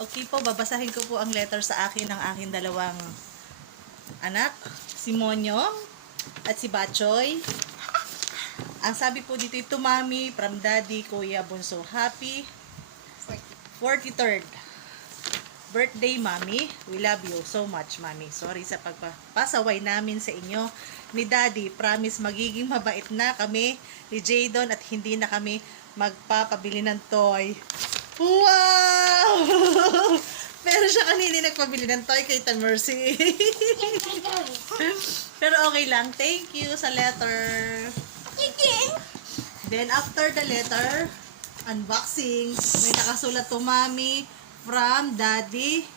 Okay po, babasahin ko po ang letter sa akin ng aking dalawang anak, si Monyong at si Bachoy. Ang sabi po dito, ito mami, from daddy, kuya, bunso, happy 43rd birthday, mami. We love you so much, mami. Sorry sa pagpapasaway namin sa inyo ni daddy. Promise, magiging mabait na kami ni Jadon at hindi na kami magpapabili ng toy. Wow! Pero siya kanina nagpabili ng toy kay Mercy. Pero okay lang. Thank you sa letter. Then after the letter, unboxing, may nakasulat to mami, from daddy,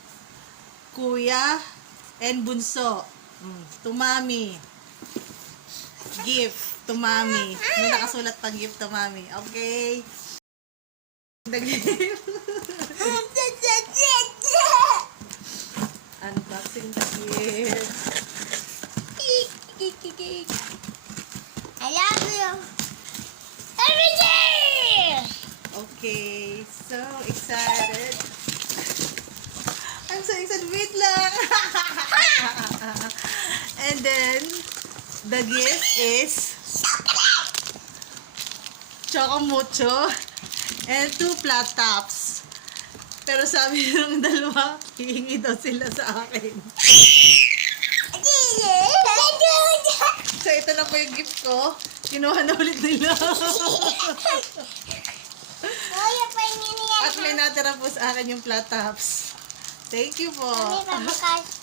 kuya, and bunso. To mami. Gift to mami. May nakasulat pang gift to mami. Okay. The gift. Unboxing the gift. I love you. Every day! Okay. So excited. I'm so excited. Wait lang. And then, the gift is Chocomucho and 2 flat tops. Pero sabi ng dalawa, hihingi daw sila sa akin. So, ito na po yung gift ko. Kinuha na ulit nila. At may natira po sa akin yung flat tops. Thank you po. Mami, pabukas.